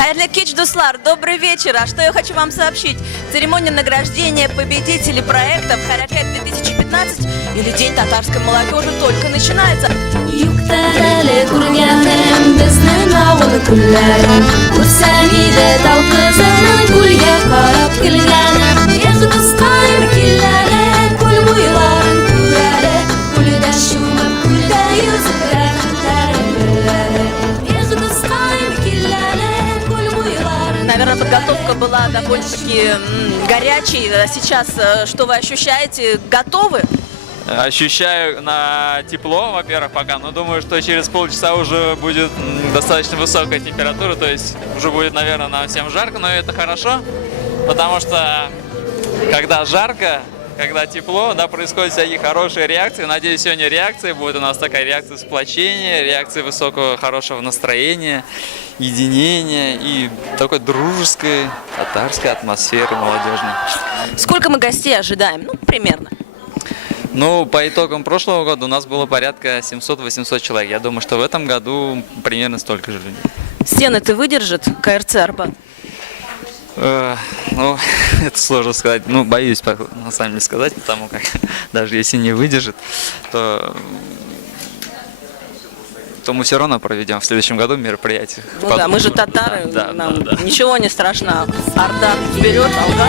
Хайрлы кич, дуслар, добрый вечер. А что я хочу вам сообщить? Церемония награждения победителей проектов Харякет 2015 или День татарской молодежи только начинается. Наверное, подготовка была довольно-таки горячей. Сейчас что вы ощущаете? Готовы? Ощущаю на тепло, во-первых, пока, но думаю, что через полчаса уже будет достаточно высокая температура, то есть уже будет, наверное, нам всем жарко, но это хорошо, потому что когда жарко, когда тепло, да, происходят всякие хорошие реакции. Надеюсь, сегодня реакция будет у нас такая реакция сплочения, реакция высокого хорошего настроения, единения и такой дружеской татарской атмосферы молодежной. Сколько мы гостей ожидаем? Ну, примерно. Ну, по итогам прошлого года у нас было порядка 700-800 человек. Я думаю, что в этом году примерно столько же людей. Стены-то выдержит КРЦ «Арбат»? Ну, это сложно сказать. Ну, боюсь, на самом деле, сказать, потому как даже если не выдержит, то мы все равно проведем в следующем году мероприятие. Ну да, мы же татары, да, нам да. ничего не страшно. Орда вперед, Алга.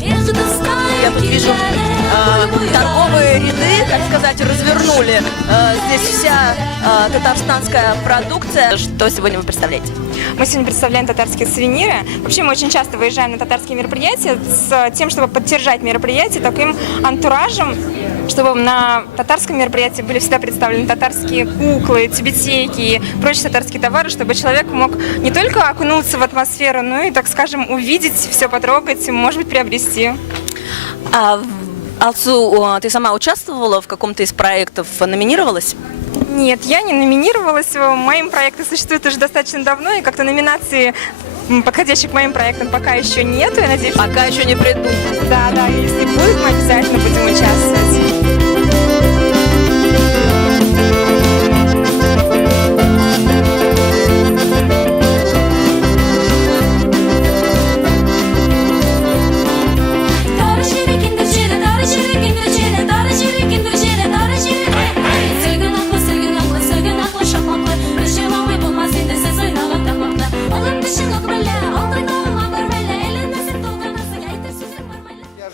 Я тут вижу торговые ряды, так сказать, развернули. Здесь вся татарстанская продукция. Что сегодня вы представляете? Мы сегодня представляем татарские сувениры. Вообще мы очень часто выезжаем на татарские мероприятия с тем, чтобы поддержать мероприятие таким антуражем, чтобы на татарском мероприятии были всегда представлены татарские куклы, тюбетейки и прочие татарские товары, чтобы человек мог не только окунуться в атмосферу, но и, так скажем, увидеть, все потрогать, может быть, приобрести. Алсу, ты сама участвовала в каком-то из проектов, номинировалась? Нет, я не номинировалась. Моим проектом существует уже достаточно давно, и как-то номинации, подходящих к моим проектам, пока еще нету. Я надеюсь, пока еще не придумала. Да, если будет, мы обязательно будем участвовать.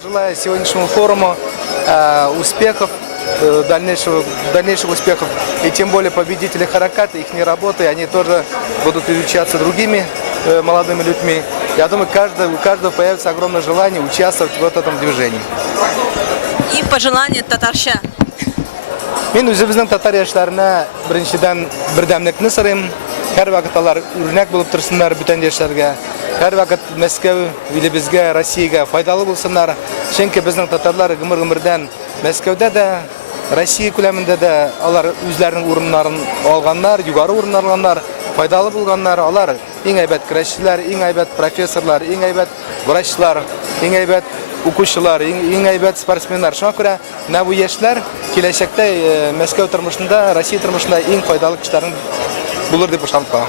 Желаю сегодняшнему форуму успехов, дальнейших успехов, и тем более победители Хараката, их работы, они тоже будут изучаться другими молодыми людьми. Я думаю, у каждого появится огромное желание участвовать в этом движении. И пожелание татарша. Мен үзебезнең татар яшьләренә беренчедән бердәмлекне сорыйм. Һәр вакыт алар үрнәк булып торсыннар бүтән яшьләргә. Һәр вакыт Мәскәү, илебезгә, Россиягә файдалы булсыннар. Чөнки безнең татарлар гомер-гомердән Мәскәүдә дә, Россия күләмендә дә алар үзләренең урыннарын алганнар, югары урыннар алганнар, файдалы булганнар. Алар иң әйбәт көрәшчеләр, иң әйбәт профессорлар, иң әйбәт врачлар, иң әйбәт укучылар, иң әйбәт спортсменнар. Шуңа күрә бу яшьләр киләчәктә Мәскәү тормышында, Россия тормышында иң файдалы кешеләр булыр дип ышанып калам.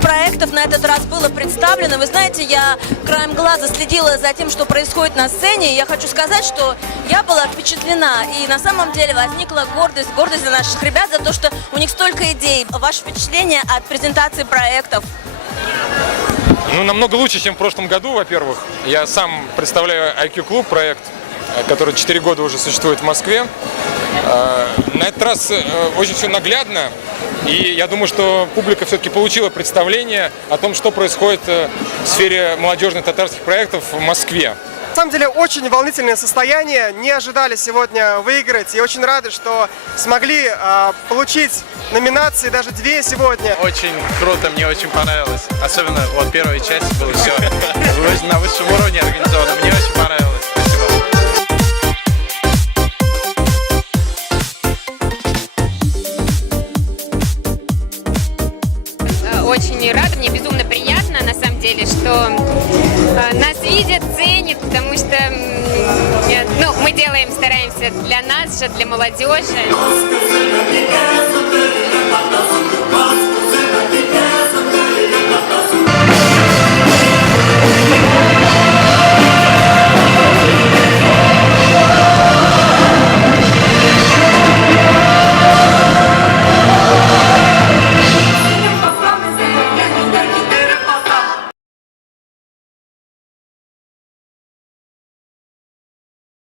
Проектов на этот раз было представлено. Вы знаете, я краем глаза следила за тем, что происходит на сцене. И я хочу сказать, что я была впечатлена. И на самом деле возникла гордость за наших ребят, за то, что у них столько идей. Ваше впечатление от презентации проектов? Ну, намного лучше, чем в прошлом году, во-первых. Я сам представляю IQ-клуб проект, который 4 года уже существует в Москве. На этот раз очень все наглядно. И я думаю, что публика все-таки получила представление о том, что происходит в сфере молодежных татарских проектов в Москве. На самом деле очень волнительное состояние, не ожидали сегодня выиграть и очень рады, что смогли получить номинации, даже 2 сегодня. Очень круто, мне очень понравилось. Особенно вот первая часть было все на высшем уровне организовано. Мне очень понравилось. Спасибо. Очень рада, мне безумно приятно, на самом деле, что нас видят, ценят, потому что мы делаем, стараемся для нас же, для молодежи.